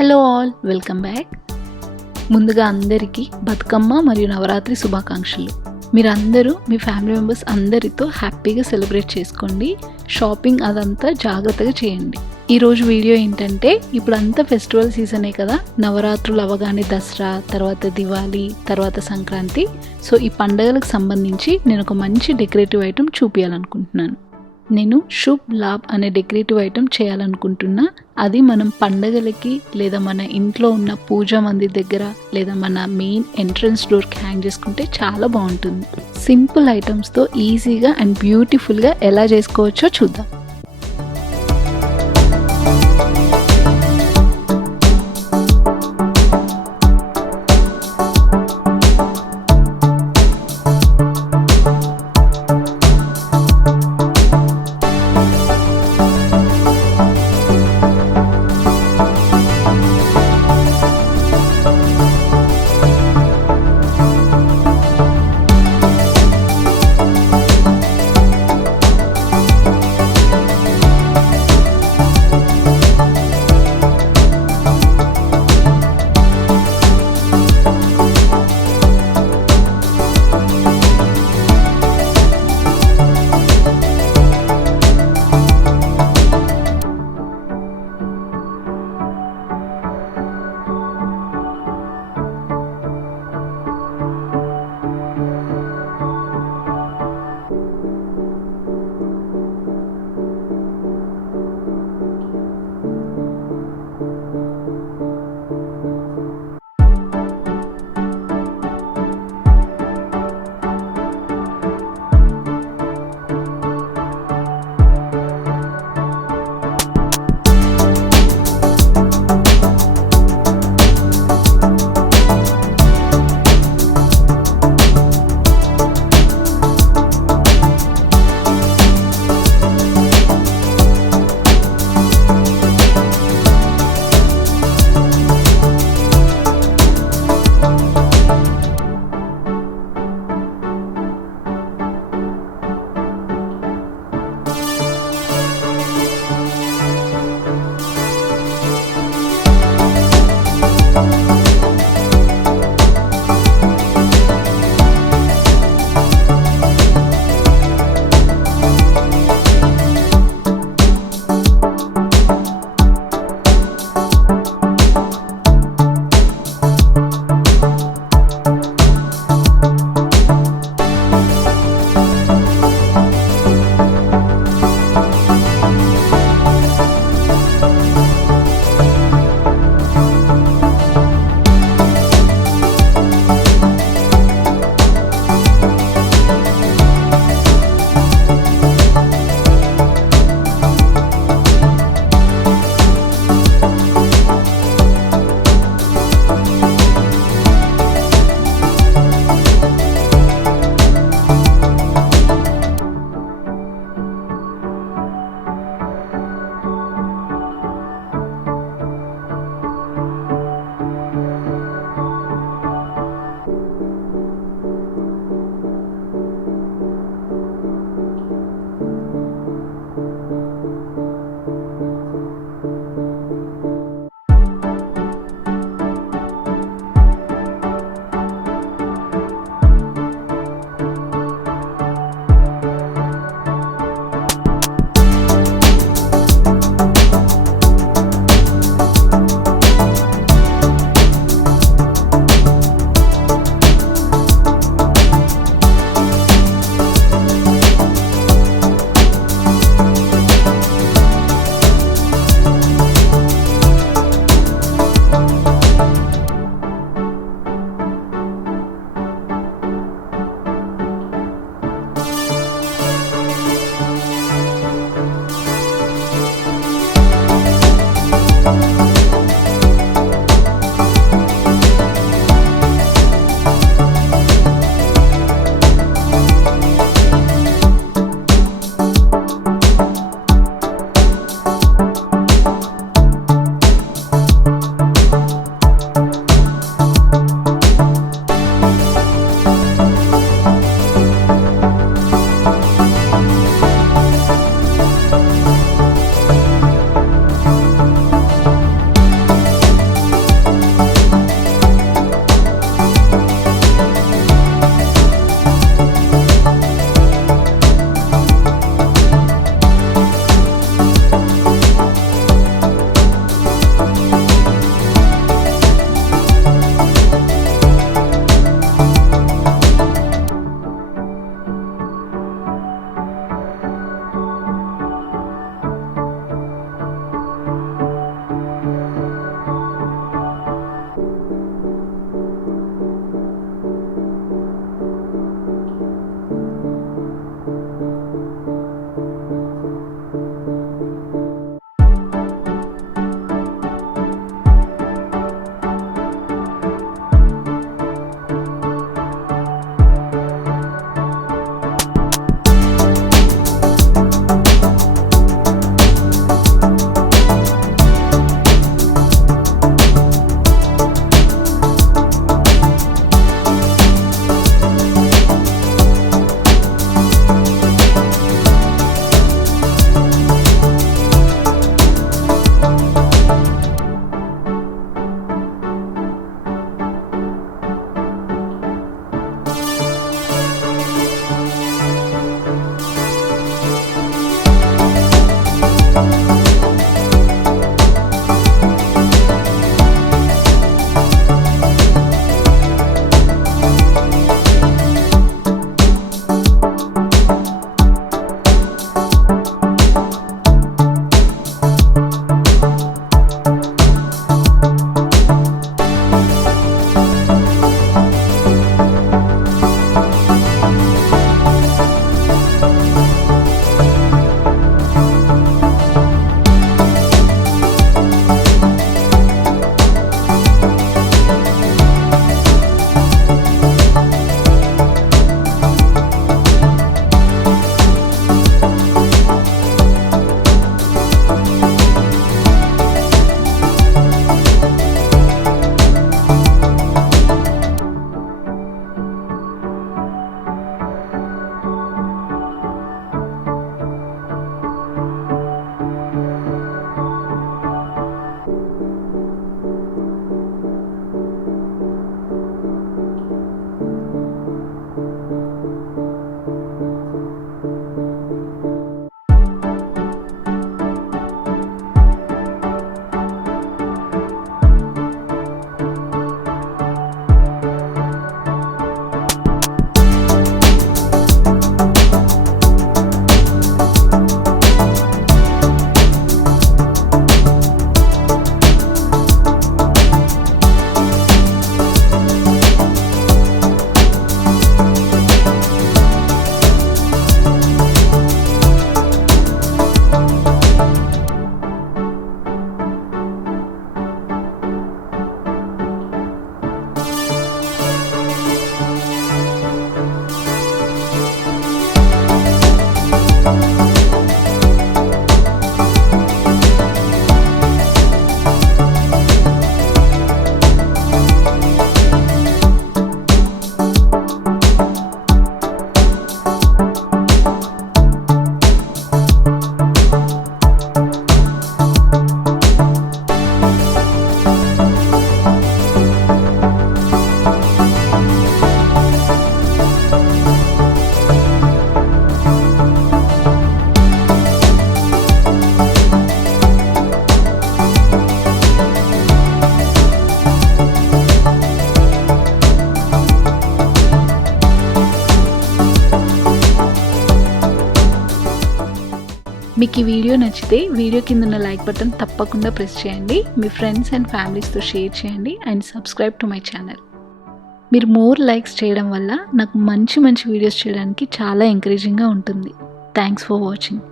Hello all, welcome back. ముందుగా అందరికీ బతుకమ్మ మరియు నవరాత్రి శుభాకాంక్షలు. మీరందరూ మీ ఫ్యామిలీ మెంబర్స్ అందరితో హ్యాపీగా సెలబ్రేట్ చేసుకోండి. షాపింగ్ అదంతా జాగ్రత్తగా చేయండి. ఈరోజు వీడియో ఏంటంటే, ఇప్పుడు అంతా ఫెస్టివల్ సీజనే కదా, నవరాత్రులు అవగానే దసరా, తర్వాత దివాళీ, తర్వాత సంక్రాంతి. సో ఈ పండుగలకు సంబంధించి నేను ఒక మంచి డెకరేటివ్ ఐటెం చూపించాలనుకుంటున్నాను. నేను శుభ్ లాభ్ అనే డెకరేటివ్ ఐటెం చేయాలనుకుంటున్నా. అది మనం పండగలకి లేదా మన ఇంట్లో ఉన్న పూజా మందిర్ దగ్గర లేదా మన మెయిన్ ఎంట్రన్స్ డోర్కి హ్యాంగ్ చేసుకుంటే చాలా బాగుంటుంది. సింపుల్ ఐటమ్స్తో ఈజీగా అండ్ బ్యూటిఫుల్గా ఎలా చేసుకోవచ్చో చూద్దాం. మీకు ఈ వీడియో నచ్చితే వీడియో కింద ఉన్న లైక్ బటన్ తప్పకుండా ప్రెస్ చేయండి. మీ ఫ్రెండ్స్ అండ్ ఫ్యామిలీస్తో షేర్ చేయండి and subscribe to my channel. మీరు మోర్ లైక్స్ చేయడం వల్ల నాకు మంచి వీడియోస్ చేయడానికి చాలా ఎంకరేజింగ్గా ఉంటుంది. Thanks for watching.